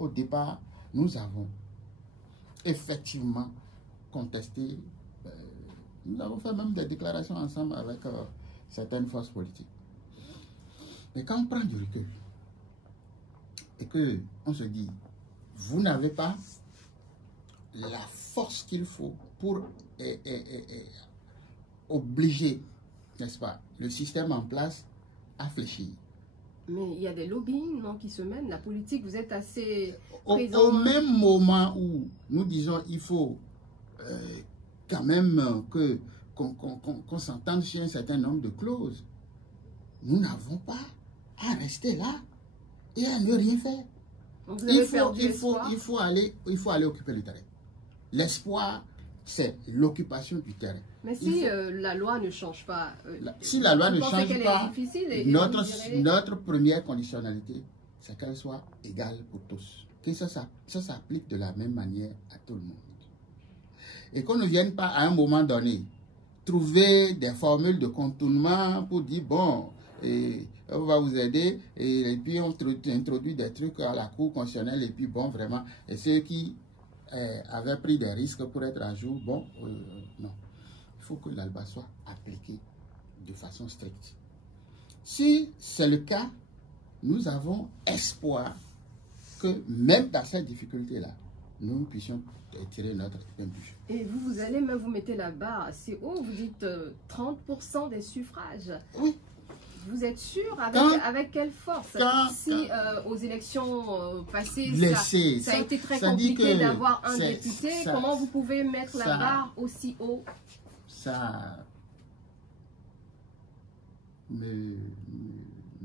au départ, nous avons effectivement contesté, nous avons fait même des déclarations ensemble avec certaines forces politiques. Mais quand on prend du recul et qu'on se dit, vous n'avez pas la force qu'il faut pour obliger, n'est-ce pas, le système en place à fléchir. Mais il y a des lobbying, non, qui se mènent. La politique, vous êtes assez présent. Au même moment où nous disons il faut quand même qu'on s'entende sur un certain nombre de clauses, nous n'avons pas à rester là et à ne rien faire. Il faut aller occuper le terrain. L'espoir, c'est l'occupation du terrain. Mais si la loi ne change pas, si la loi ne change pas, difficile notre première conditionnalité, c'est qu'elle soit égale pour tous. Que ça s'applique de la même manière à tout le monde. Et qu'on ne vienne pas à un moment donné trouver des formules de contournement pour dire, bon, on va vous aider, et puis on introduit des trucs à la Cour constitutionnelle, et puis bon, vraiment, et ceux qui avaient pris des risques pour être à jour, bon, non. Il faut que la loi soit appliquée de façon stricte. Si c'est le cas, nous avons espoir que même dans cette difficulté-là, nous puissions tirer notre épingle du jeu. Et vous allez même vous mettez la barre assez haut, vous dites 30% des suffrages. Oui. Vous êtes sûr avec quelle force? Si aux élections passées, ça a été très compliqué d'avoir un député, comment vous pouvez mettre la barre aussi haut? Ça me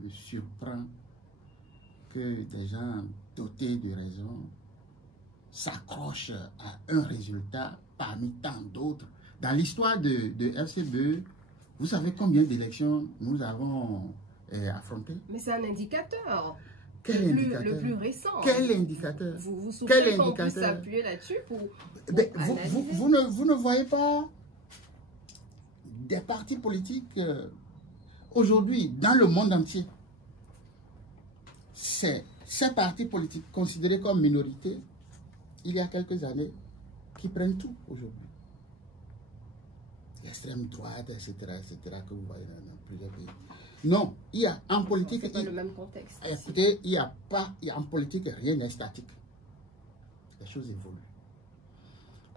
surprend que des gens dotés de raison s'accrochent à un résultat parmi tant d'autres. Dans l'histoire de FCBE, vous savez combien d'élections nous avons affrontées? Mais c'est un indicateur. Quel indicateur? Le plus récent. Quel indicateur? Vous souhaitez qu'on puisse s'appuyer là-dessus pour vous ne voyez pas des partis politiques aujourd'hui dans le monde entier. Ces partis politiques considérés comme minorités, il y a quelques années, qui prennent tout aujourd'hui. L'extrême droite, etc., que vous voyez dans plusieurs pays. Non, il y a en politique... C'est pas le même contexte. Écoutez, en politique, rien n'est statique. Les choses évoluent.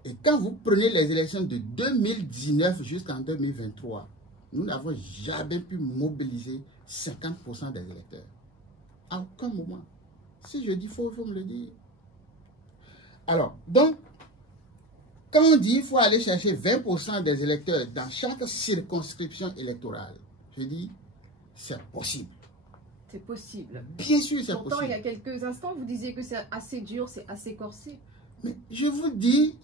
Et quand vous prenez les élections de 2019 jusqu'en 2023, nous n'avons jamais pu mobiliser 50% des électeurs. À aucun moment. Si je dis faux, il faut me le dire. Alors, donc, quand on dit qu'il faut aller chercher 20% des électeurs dans chaque circonscription électorale, je dis, c'est possible. C'est possible. Bien sûr, c'est possible. Pourtant, il y a quelques instants, vous disiez que c'est assez dur, c'est assez corsé. Mais je vous dis,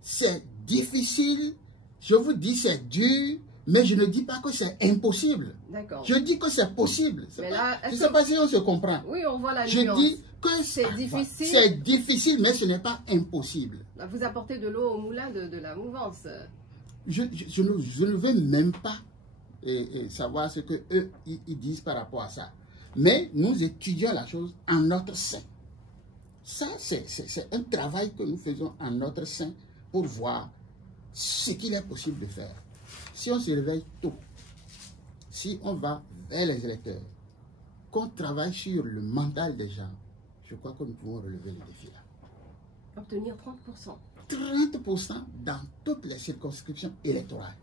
c'est difficile, je vous dis c'est dur, mais je ne dis pas que c'est impossible. D'accord. Je dis que c'est possible. Je ne sais pas si on se comprend. Oui, on voit la nuance. Je dis que c'est difficile. C'est difficile, mais ce n'est pas impossible. Vous apportez de l'eau au moulin de la mouvance. Je ne veux même pas savoir ce qu'eux ils disent par rapport à ça. Mais nous étudions la chose en notre sein. Ça, c'est un travail que nous faisons en notre sein pour voir ce qu'il est possible de faire. Si on se réveille tôt, si on va vers les électeurs, qu'on travaille sur le mental des gens, je crois que nous pouvons relever le défi là. Obtenir 30%. 30% dans toutes les circonscriptions électorales.